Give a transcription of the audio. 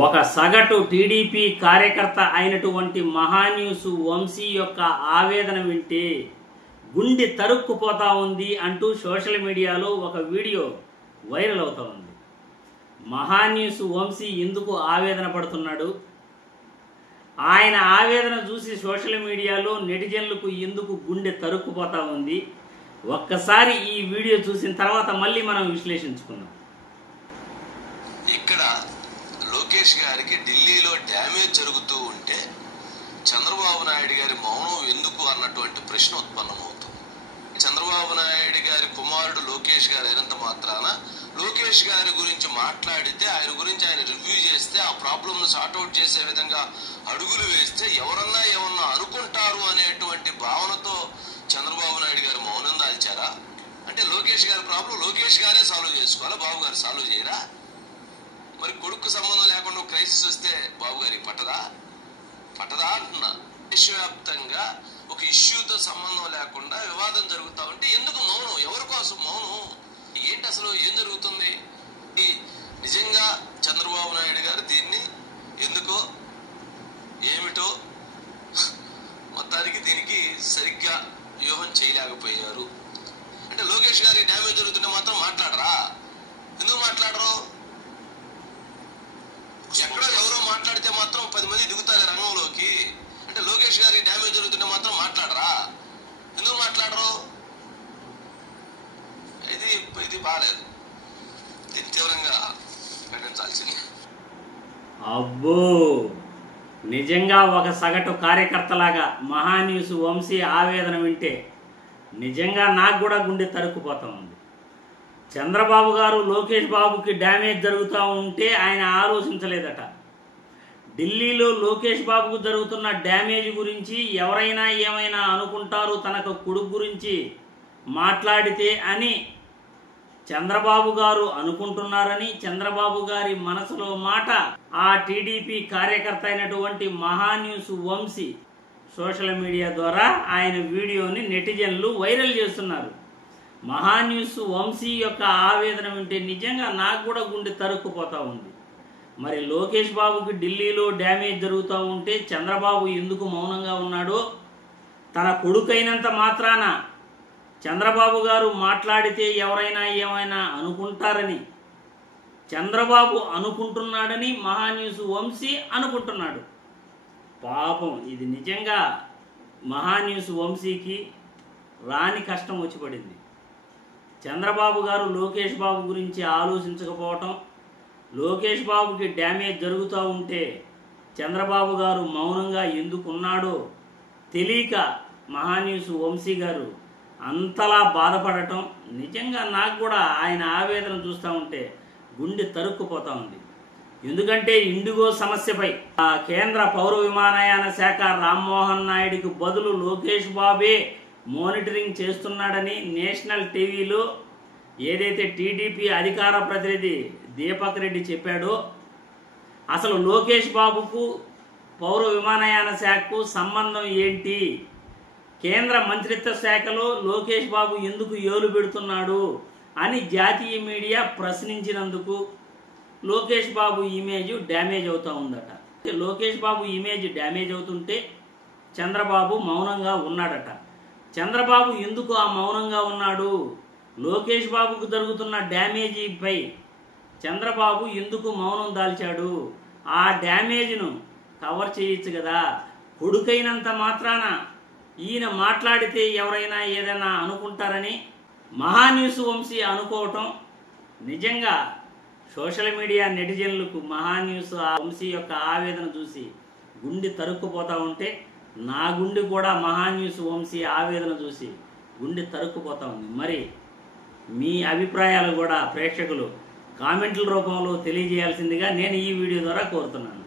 ఒక సగటు టీడీపీ కార్యకర్త అయినటువంటి మహాన్యూస్ వంశీ యొక్క ఆవేదన వింటే గుండె తరుక్కుపోతా ఉంది అంటూ సోషల్ మీడియాలో ఒక వీడియో వైరల్ అవుతా ఉంది. మహాన్యూస్ వంశీ ఎందుకు ఆవేదన పడుతున్నాడు, ఆయన ఆవేదన చూసి సోషల్ మీడియాలో నెటిజన్లకు ఎందుకు గుండె తరుక్కుపోతా ఉంది, ఒక్కసారి ఈ వీడియో చూసిన తర్వాత మళ్ళీ మనం విశ్లేషించుకుందాం. ఇక్కడ లోకేష్ గారికి ఢిల్లీలో డ్యామేజ్ జరుగుతూ ఉంటే చంద్రబాబు నాయుడు గారి మౌనం ఎందుకు అన్నటువంటి ప్రశ్న ఉత్పన్నమవుతుంది. చంద్రబాబు నాయుడు గారి కుమారుడు లోకేష్ గారు అయినంత మాత్రాన లోకేష్ గారి గురించి మాట్లాడితే, ఆయన గురించి ఆయన రివ్యూ చేస్తే, ఆ ప్రాబ్లమ్ సార్ట్అవుట్ చేసే విధంగా అడుగులు వేస్తే ఎవరన్నా ఏమన్నా అనుకుంటారు అనేటువంటి భావనతో చంద్రబాబు నాయుడు గారు మౌనం దాల్చారా? అంటే లోకేష్ గారి ప్రాబ్లం లోకేష్ గారే సాల్వ్ చేసుకోవాలా, బాబు గారు సాల్వ్ చేయరా? మరి కొడుకు సంబంధం లేకుండా క్రైసిస్ వస్తే బాబు గారికి పట్టదా అంటున్నా. దేశవ్యాప్తంగా ఒక ఇష్యూతో సంబంధం లేకుండా వివాదం జరుగుతా ఉంటే ఎందుకు మౌనం? ఎవరి కోసం మౌనం? ఏంటి అసలు ఏం జరుగుతుంది? నిజంగా చంద్రబాబు నాయుడు గారు దీన్ని ఎందుకో ఏమిటో మొత్తానికి దీనికి సరిగ్గా వ్యూహం చేయలేకపోయారు. అంటే లోకేష్ గారికి డ్యామేజ్ జరుగుతుంటే మాత్రం మాట్లాడరా? ఎందుకు మాట్లాడరు? ఎక్కడో ఎవరో మాట్లాడితే మాత్రం 10 మంది దిగుతారు రంగంలోకి. అంటే లోకేష్ గారికి డ్యామేజ్ జరుగుతుంటే మాత్రం మాట్లాడరా? ఎందుకు మాట్లాడరు? ఇది బాగాలేదు. దీన్ని తీవ్రంగా ఖండించాల్సింది. అబ్బో, నిజంగా ఒక సగటు కార్యకర్తలాగా మహాన్యూస్ వంశీ ఆవేదన వింటే నిజంగా నాకు కూడా గుండె తరుక్కుపోతా ఉంది. చంద్రబాబు గారు లోకేష్ బాబుకి డ్యామేజ్ జరుగుతూ ఉంటే ఆయన ఆలోచించలేదట. ఢిల్లీలో లోకేష్ బాబుకు జరుగుతున్న డ్యామేజ్ గురించి ఎవరైనా ఏమైనా అనుకుంటారు తనకు కొడుకు గురించి మాట్లాడితే అని చంద్రబాబు గారు అనుకుంటున్నారని, చంద్రబాబు గారి మనసులో మాట ఆ టీడీపీ కార్యకర్త అయినటువంటి మహాన్యూస్ వంశీ సోషల్ మీడియా ద్వారా ఆయన వీడియోని నెటిజన్లు వైరల్ చేస్తున్నారు. మహాన్యూస్ వంశీ యొక్క ఆవేదన వింటే నిజంగా నాకు కూడా గుండె తరుక్కుపోతా ఉంది. మరి లోకేష్ బాబుకి ఢిల్లీలో డ్యామేజ్ జరుగుతూ ఉంటే చంద్రబాబు ఎందుకు మౌనంగా ఉన్నాడో, తన కొడుకైనంత మాత్రాన చంద్రబాబు గారు మాట్లాడితే ఎవరైనా ఏమైనా అనుకుంటారని చంద్రబాబు అనుకుంటున్నాడని మహాన్యూస్ వంశీ అనుకుంటున్నాడు. పాపం, ఇది నిజంగా మహాన్యూస్ వంశీకి రాని కష్టం వచ్చి పడింది. చంద్రబాబు గారు లోకేష్ బాబు గురించి ఆలోచించకపోవటం, లోకేష్ బాబుకి డ్యామేజ్ జరుగుతూ ఉంటే చంద్రబాబు గారు మౌనంగా ఎందుకున్నాడో తెలియక మహాన్యూస్ వంశీ గారు అంతలా బాధపడటం నిజంగా నాకు కూడా ఆయన ఆవేదన చూస్తూ ఉంటే గుండె తరుక్కుపోతూ ఉంది. ఎందుకంటే ఇండిగో సమస్యపై కేంద్ర పౌర విమానయాన శాఖ రామ్మోహన్ నాయుడికి బదులు లోకేష్ బాబే మానిటరింగ్ చేస్తున్నాడని నేషనల్ టీవీలో ఏదైతే టీడీపీ అధికార ప్రతినిధి దీపక్ రెడ్డి చెప్పాడో, అసలు లోకేష్ బాబుకు పౌర విమానయాన శాఖకు సంబంధం ఏంటి, కేంద్ర మంత్రిత్వ శాఖలో లోకేష్ బాబు ఎందుకు ఏలు పెడుతున్నాడు అని జాతీయ media ప్రశ్నించినందుకు Lokesh Babu image damage అవుతూ ఉందట. లోకేష్ బాబు ఇమేజ్ డ్యామేజ్ అవుతుంటే చంద్రబాబు మౌనంగా ఉన్నాడట. చంద్రబాబు ఎందుకు ఆ మౌనంగా ఉన్నాడు, లోకేష్ బాబుకు జరుగుతున్న డ్యామేజీపై చంద్రబాబు ఎందుకు మౌనం దాల్చాడు, ఆ డ్యామేజ్ను కవర్ చేయొచ్చు కదా. కొడుకైనంత మాత్రాన ఈయన మాట్లాడితే ఎవరైనా ఏదైనా అనుకుంటారని మహాన్యూస్ వంశీ అనుకోవటం నిజంగా సోషల్ మీడియా నెటిజన్లకు మహాన్యూస్ వంశీ యొక్క ఆవేదన చూసి గుండె తరుక్కుపోతూ ఉంటే నా గుండె కూడా మహాన్యూస్ వంశీ ఆవేదన చూసి గుండె తరుక్కుపోతూ ఉంది. మరి మీ అభిప్రాయాలు కూడా ప్రేక్షకులు కామెంట్ల రూపంలో తెలియజేయాల్సిందిగా నేను ఈ వీడియో ద్వారా కోరుతున్నాను.